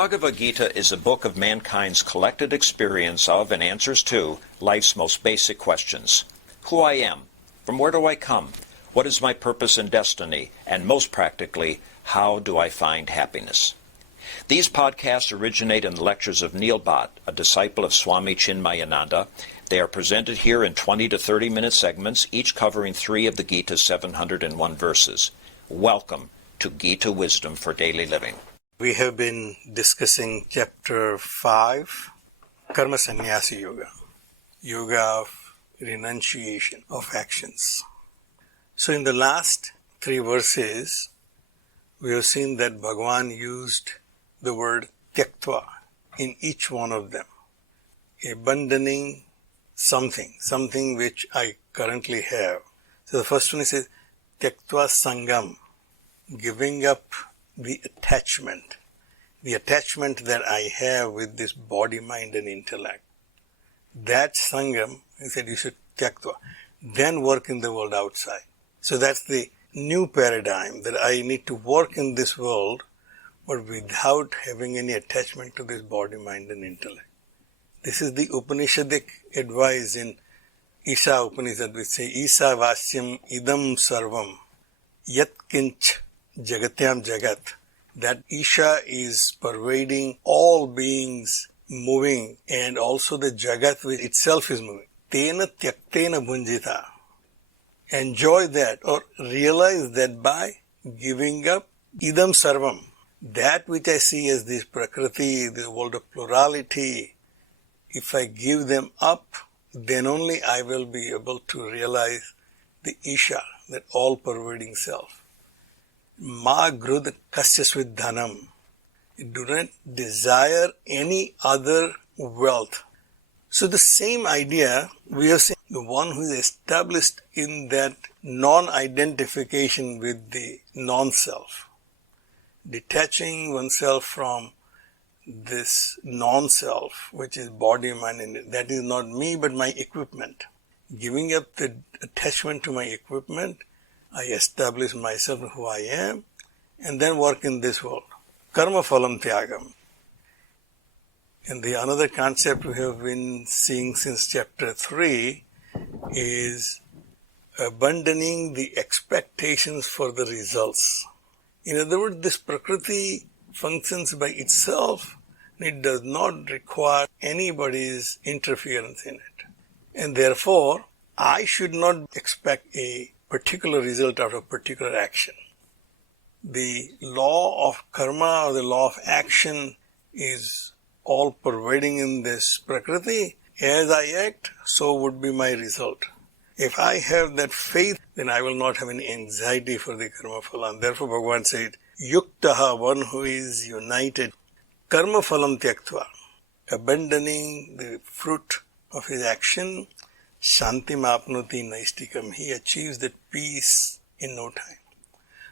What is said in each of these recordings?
Bhagavad Gita is a book of mankind's collected experience of and answers to life's most basic questions. Who I am, from where do I come, what is my purpose and destiny, and most practically, how do I find happiness? These podcasts originate in the lectures of Neil Bhatt, a disciple of Swami Chinmayananda. They are presented here in 20 to 30-minute segments, each covering 3 of the Gita's 701 verses. Welcome to Gita Wisdom for Daily Living. We have been discussing chapter 5, Karma Sannyasi Yoga, Yoga of Renunciation of actions. So in the last 3 verses, we have seen that Bhagavan used the word tyaktva in each one of them, abandoning something which I currently have. So the first one is tyaktva sangam, giving up the attachment that I have with this body, mind and intellect. That sangam, he said you should tyaktva, then work in the world outside. So that's the new paradigm, that I need to work in this world but without having any attachment to this body, mind and intellect. This is the Upanishadic advice in Isha Upanishad, which say, Isa Vasyam Idam Sarvam Yat Kinch Jagatyam Jagat. That Isha is pervading all beings moving, and also the Jagat which itself is moving. Tena Tyaktena Bhunjita. Enjoy that or realize that by giving up Idam Sarvam. That which I see as this Prakriti, the world of plurality, if I give them up, then only I will be able to realize the Isha, that all-pervading self. Ma grud kasyasvid dhanam. Do not desire any other wealth. So the same idea we are saying, the one who is established in that non-identification with the non-self, detaching oneself from this non-self, which is body, mind, and that is not me but my equipment. Giving up the attachment to my equipment, I establish myself who I am, and then work in this world. Karma phalam tyagam. And the another concept we have been seeing since chapter 3 is abandoning the expectations for the results. In other words, this Prakriti functions by itself, and it does not require anybody's interference in it. And therefore, I should not expect a particular result out of particular action. The law of karma or the law of action is all pervading in this Prakriti. As I act, so would be my result. If I have that faith, then I will not have any anxiety for the karma phala. And therefore Bhagavan said, Yuktaha, one who is united, karma phalam tyaktva, abandoning the fruit of his action, shantim apnoti naistikam, he achieves that peace in no time.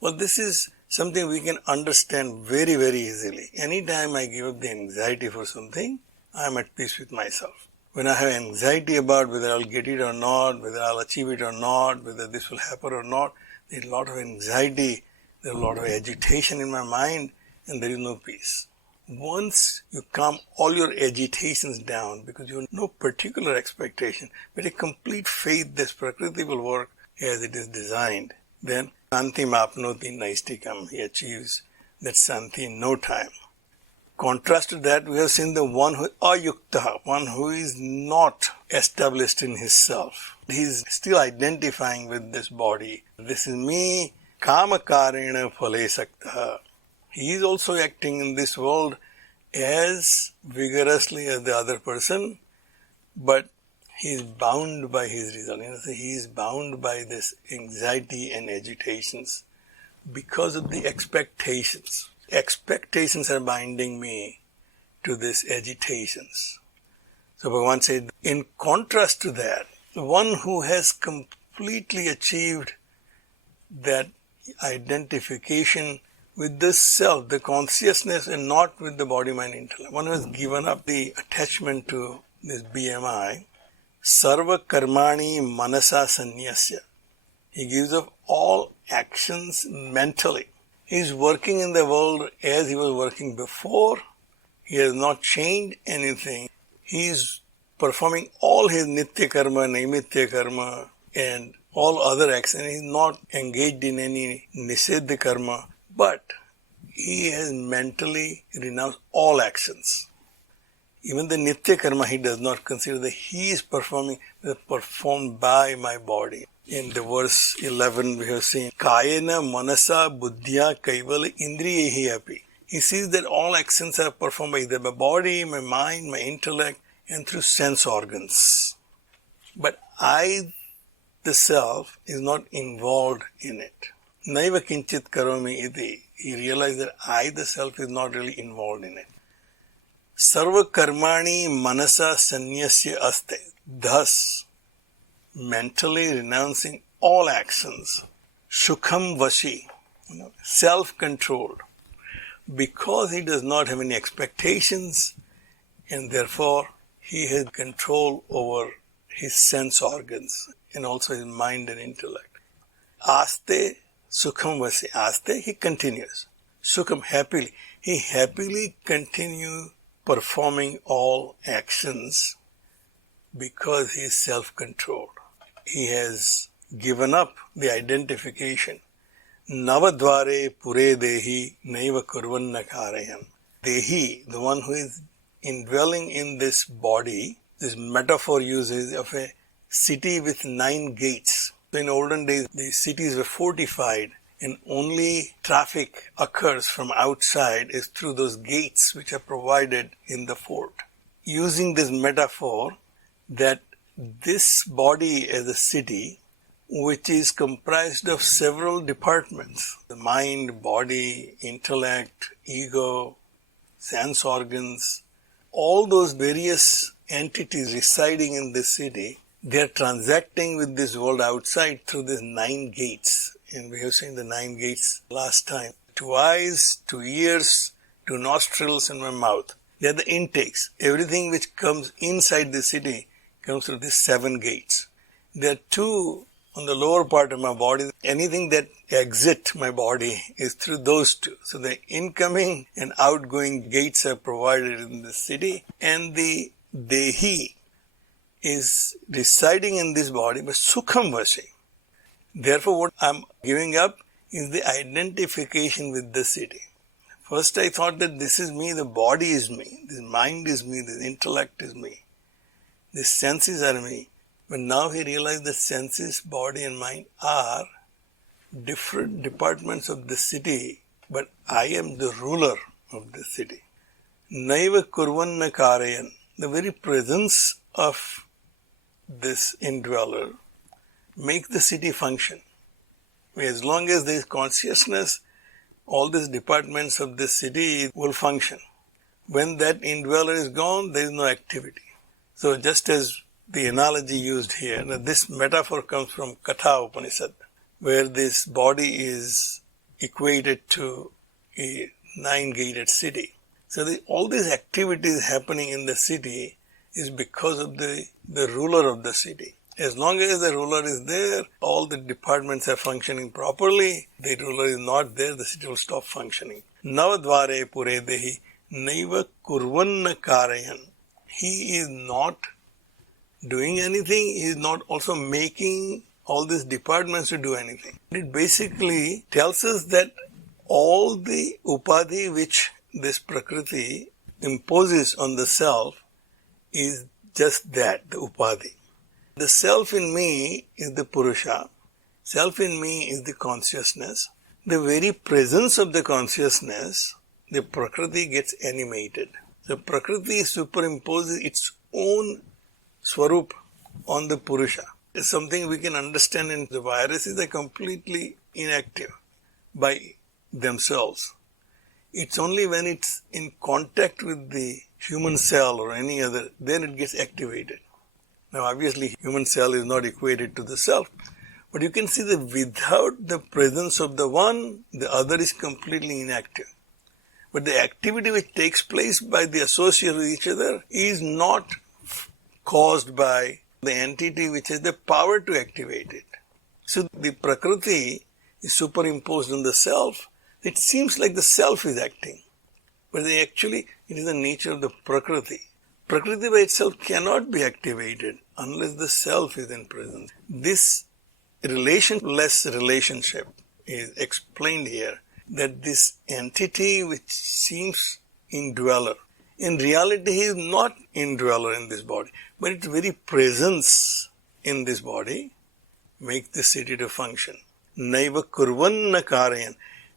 Well, this is something we can understand very, very easily. Anytime I give up the anxiety for something, I am at peace with myself. When I have anxiety about whether I'll get it or not, whether I'll achieve it or not, whether this will happen or not, there's a lot of anxiety, there's a lot of agitation in my mind, and there is no peace. Once you calm all your agitations down, because you have no particular expectation, but a complete faith this Prakriti will work as it is designed, then Santi Mapnoti Naistikam, he achieves that Santi in no time. Contrast to that, we have seen the one who ayukta, one who is not established in his self. He is still identifying with this body. This is me, kamakarena phale sakta. He is also acting in this world as vigorously as the other person, but he is bound by his result. He is bound by this anxiety and agitations because of the expectations. Expectations are binding me to these agitations. So Bhagavan said, in contrast to that, the one who has completely achieved that identification with the self, the consciousness, and not with the body, mind, intellect. One who has given up the attachment to this BMI, sarva karmani manasa sannyasya. He gives up all actions mentally. He is working in the world as he was working before, He has not changed anything. He is performing all his nitya karma, naimitya karma, and all other actions. He is not engaged in any nisedha karma, but he has mentally renounced all actions. Even the nitya karma he does not consider that he is performed by my body. In the verse 11 we have seen, Kayena manasa buddhya kaivala indriyehi api. He sees that all actions are performed by either my body, my mind, my intellect, and through sense organs. But I, the self, is not involved in it. Naiva kinchit karomi iti. He realized that I, the self, is not really involved in it. Sarva karmani manasa sanyasya aste. Thus, mentally renouncing all actions, sukham vashi, self-controlled, because he does not have any expectations, and therefore he has control over his sense organs and also his mind and intellect. Aste sukham vashi. Aste, he continues. Sukham, happily. He happily continues performing all actions because he is self-controlled. He has given up the identification. Navadvare pure dehi naiva kurvanna karayam. Dehi, the one who is indwelling in this body, this metaphor uses of a city with 9 gates. In olden days, the cities were fortified and only traffic occurs from outside is through those gates which are provided in the fort. Using this metaphor that this body as a city, which is comprised of several departments, the mind, body, intellect, ego, sense organs, all those various entities residing in this city, they are transacting with this world outside through these 9 gates. And we have seen the 9 gates last time. 2 eyes, 2 ears, 2 nostrils, and 1 mouth. They are the intakes. Everything which comes inside the city comes through these 7 gates. There are 2 on the lower part of my body. Anything that exits my body is through those 2. So the incoming and outgoing gates are provided in the city, and the Dehi is residing in this body, but Sukham Vashi. Therefore, what I'm giving up is the identification with the city. First I thought that this is me, the body is me, this mind is me, this intellect is me, these senses are me. But now he realized that senses, body and mind are different departments of the city, but I am the ruler of the city. Naiva kurvanna karayan, the very presence of this indweller makes the city function. As long as there is consciousness, all these departments of the city will function. When that indweller is gone, there is no activity. So just as the analogy used here, this metaphor comes from Katha Upanishad, where this body is equated to a 9-gated city. So all these activities happening in the city is because of the ruler of the city. As long as the ruler is there, all the departments are functioning properly. The ruler is not there, the city will stop functioning. Navadvare pure dehi naiva kurvanna karayan. He is not doing anything, he is not also making all these departments to do anything. It basically tells us that all the upadhi which this Prakriti imposes on the self is just that, the upadhi. The self in me is the Purusha. Self in me is the consciousness. The very presence of the consciousness, the Prakriti gets animated. The Prakriti superimposes its own Swarup on the Purusha. It's something we can understand in the viruses are completely inactive by themselves. It's only when it's in contact with the human cell or any other, then it gets activated. Now obviously human cell is not equated to the self, but you can see that without the presence of the one, the other is completely inactive. But the activity which takes place by the association with each other is not caused by the entity which has the power to activate it. So the Prakriti is superimposed on the self. It seems like the self is acting, but actually It is the nature of the Prakriti. Prakriti by itself cannot be activated unless the self is in presence. This relationless relationship is explained here, that this entity which seems indweller, in reality he is not indweller in this body, but its very presence in this body makes the city to function. Naiva kurvanna karayan.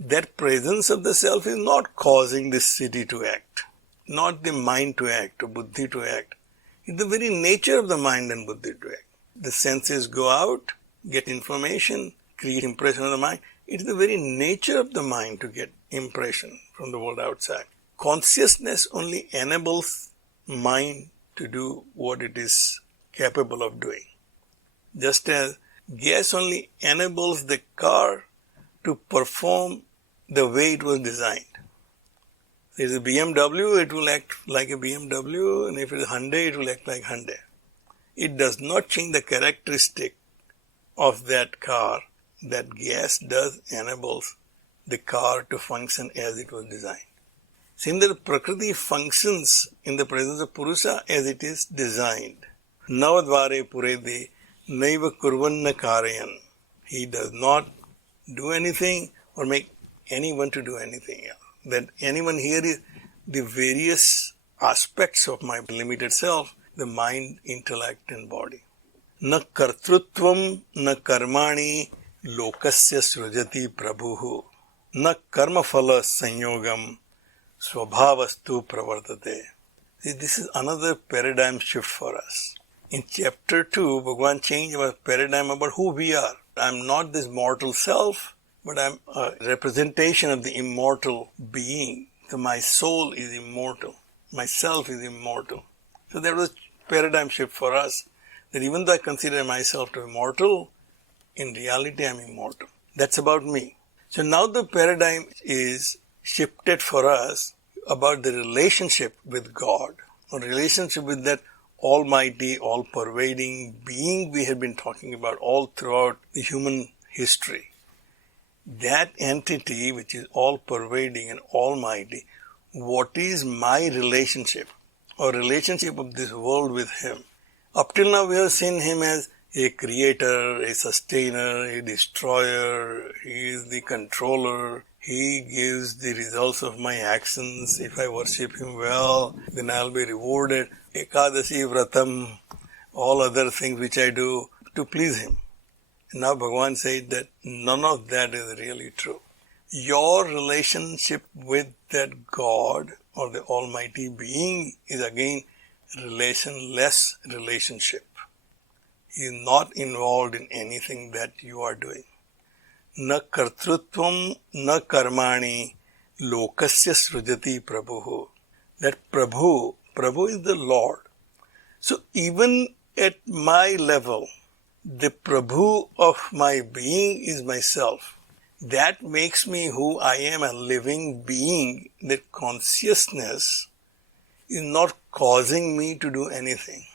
That presence of the self is not causing this city to act, not the mind to act or buddhi to act. It's the very nature of the mind and buddhi to act. The senses go out, get information, create impression of the mind. It's the very nature of the mind to get impression from the world outside. Consciousness only enables mind to do what it is capable of doing. Just as gas only enables the car to perform the way it was designed. If it is a BMW, it will act like a BMW, and if it is Hyundai, it will act like Hyundai. It does not change the characteristic of that car. That gas does enables the car to function as it was designed. Similarly, Prakriti functions in the presence of Purusa as it is designed. Navadvare purede naiva kurvanna karayan. He does not do anything or make anyone to do anything else. That anyone here is the various aspects of my limited self, the mind, intellect and body. Na kartrutvam na karmani lokasya srujati prabhuhu na karmaphala sanyogam swabhavastu pravartate. See, this is another paradigm shift for us. In chapter 2, Bhagavan changed our paradigm about who we are. I am not this mortal self, but I am a representation of the immortal being. So my soul is immortal. My self is immortal. So there was a paradigm shift for us, that even though I consider myself to be mortal, in reality I am immortal. That's about me. So now the paradigm is shifted for us about the relationship with God, or relationship with that almighty, all-pervading being we have been talking about all throughout the human history. That entity which is all-pervading and almighty, what is my relationship or relationship of this world with Him? Up till now we have seen Him as a creator, a sustainer, a destroyer. He is the controller. He gives the results of my actions. If I worship Him well, then I'll be rewarded. Ekadasi, Vratam, all other things which I do to please Him. Now Bhagavan said that none of that is really true. Your relationship with that God or the Almighty Being is again relationless relationship. He is not involved in anything that you are doing. Na kartrutvam na karmani lokasya srujati prabhu. That Prabhu is the Lord. So even at my level, the Prabhu of my being is myself. That makes me who I am, a living being. That consciousness is not causing me to do anything.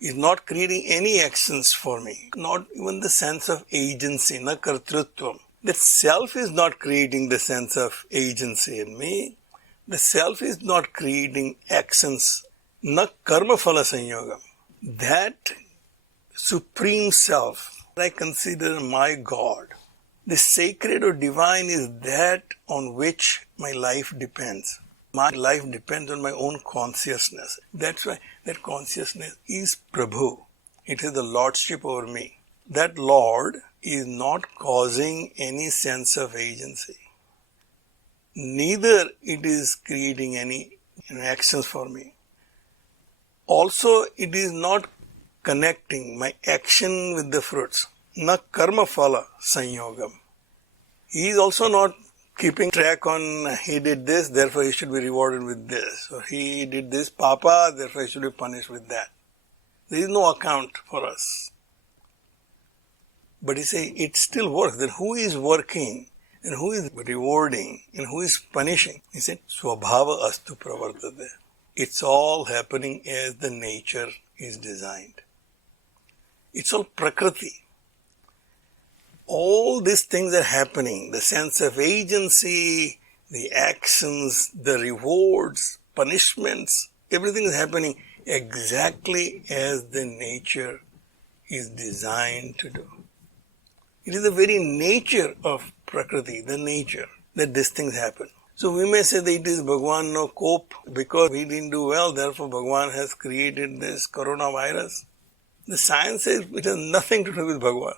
Is not creating any actions for me. Not even the sense of agency, na kartrutvam. That self is not creating the sense of agency in me. The self is not creating actions. Na karmaphala sanyogam. That Supreme Self, I consider my God. The sacred or divine is that on which my life depends. My life depends on my own consciousness. That's why that consciousness is Prabhu. It is the lordship over me. That Lord is not causing any sense of agency. Neither it is creating any actions for me. Also, it is not connecting my action with the fruits. Na karma phala sanyogam. He is also not keeping track on he did this, therefore he should be rewarded with this. Or he did this papa, therefore he should be punished with that. There is no account for us. But he says it still works. Then who is working and who is rewarding and who is punishing? He said, Swabhava astu pravartate. It's all happening as the nature is designed. It's all Prakriti. All these things are happening. The sense of agency, the actions, the rewards, punishments, everything is happening exactly as the nature is designed to do. It is the very nature of Prakriti, the nature, that these things happen. So we may say that it is Bhagwan no cope because we didn't do well, therefore Bhagwan has created this coronavirus. The science says it has nothing to do with Bhagwan.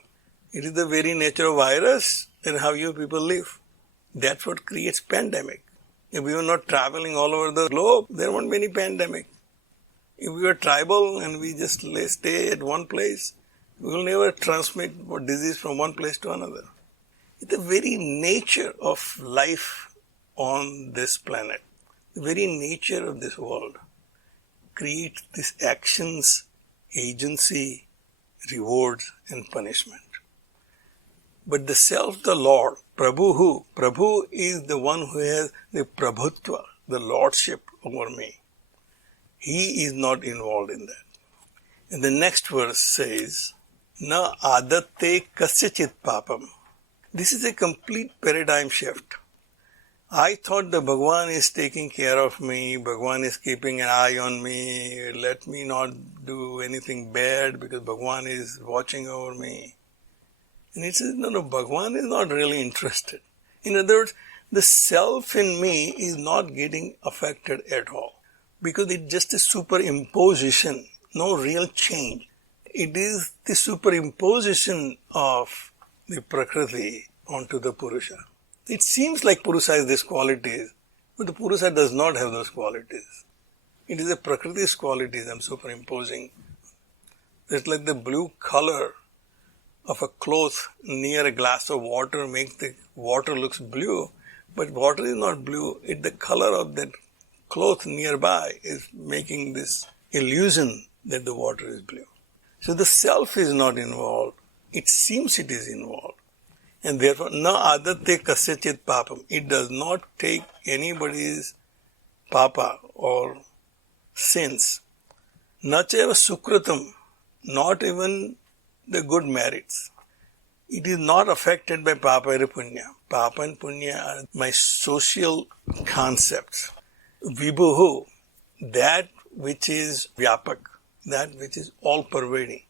It is the very nature of virus and how you people live. That's what creates pandemic. If we were not traveling all over the globe, there won't be any pandemic. If we were tribal and we just stay at one place, we will never transmit disease from one place to another. It's the very nature of life on this planet, the very nature of this world, creates these actions, agency, rewards and punishment. But the self, the Lord, Prabhu who? Prabhu is the one who has the Prabhutva, the lordship over me. He is not involved in that. And the next verse says, Na adatte kasyachit papam. This is a complete paradigm shift. I thought the Bhagwan is taking care of me, Bhagwan is keeping an eye on me, let me not do anything bad because Bhagwan is watching over me. And he says, no, Bhagwan is not really interested. In other words, the self in me is not getting affected at all because it's just a superimposition, no real change. It is the superimposition of the Prakriti onto the Purusha. It seems like Purusha has these qualities, but the Purusha does not have those qualities. It is the Prakriti's qualities I'm superimposing. It's like the blue color of a cloth near a glass of water makes the water looks blue, but water is not blue. It's the color of that cloth nearby is making this illusion that the water is blue. So the self is not involved. It seems it is involved. And therefore, na adatte kasyachit papam. It does not take anybody's papa or sins. Na chaiva sukratam. Not even the good merits. It is not affected by papa or punya. Papa and punya are my social concepts. Vibhuhu, that which is vyapak, that which is all-pervading.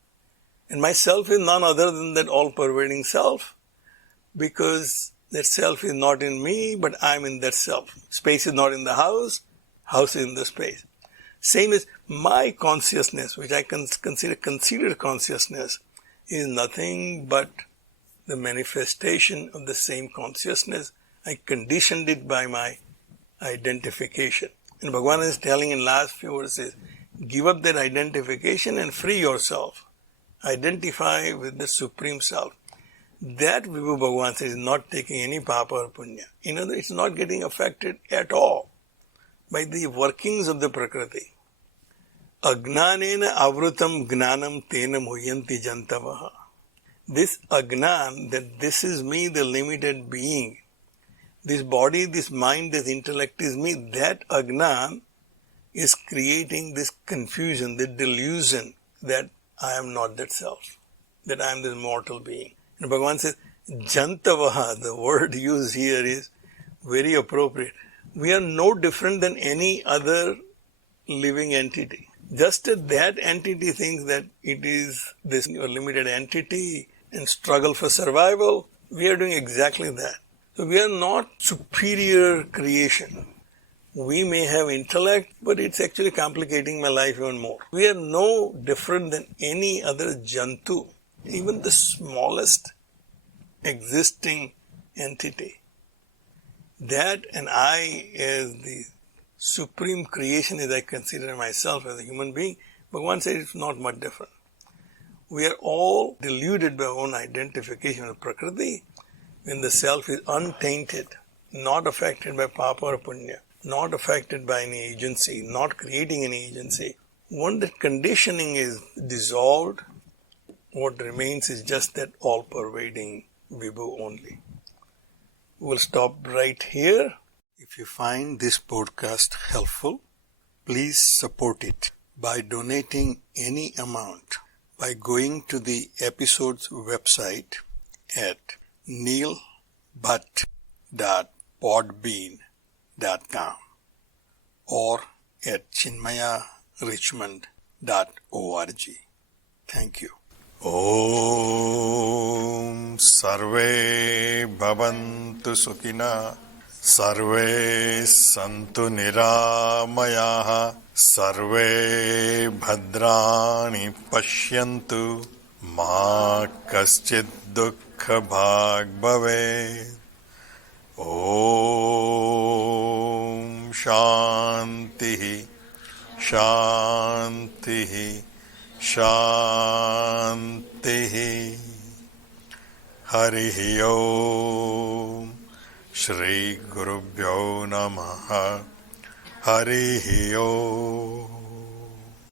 And myself is none other than that all-pervading self, because that self is not in me, but I am in that self. Space is not in the house, house is in the space. Same as my consciousness, which I consider consciousness, is nothing but the manifestation of the same consciousness. I conditioned it by my identification. And Bhagavan is telling in last few verses, give up that identification and free yourself. Identify with the Supreme Self. That Vibhu Bhagavan says is not taking any papa or punya. In other words, it's not getting affected at all by the workings of the Prakriti. Agnanena avrutam gnanam tenam huyanti jantavaha. This agnan, that this is me, the limited being, this body, this mind, this intellect is me, that agnan is creating this confusion, the delusion that I am not that self, that I am this mortal being. And Bhagavan says, jantavaha, the word used here is very appropriate. We are no different than any other living entity. Just as that entity thinks that it is this limited entity and struggle for survival, we are doing exactly that. So we are not superior creation. We may have intellect, but it's actually complicating my life even more. We are no different than any other jantu, even the smallest existing entity. That and I, as the supreme creation, as I consider myself as a human being, Bhagavan said it's not much different. We are all deluded by our own identification of Prakriti when the self is untainted, not affected by papa or punya, not affected by any agency, not creating any agency. Once that conditioning is dissolved, what remains is just that all-pervading Vibhu only. We'll stop right here. If you find this podcast helpful, please support it by donating any amount by going to the episode's website at neilbhatt.podbean.com. or at chinmayarichmond.org. Thank you. Om Sarve Bhavantu Sukhina Sarve Santu Niramayaha Sarve Bhadrani Pashyantu Ma Kaschid Dukkha Bhag Bhave. Om Shanti Shanti Shanti. Harihi Om. Shri Gurubhyo Namaha. Harihi Om.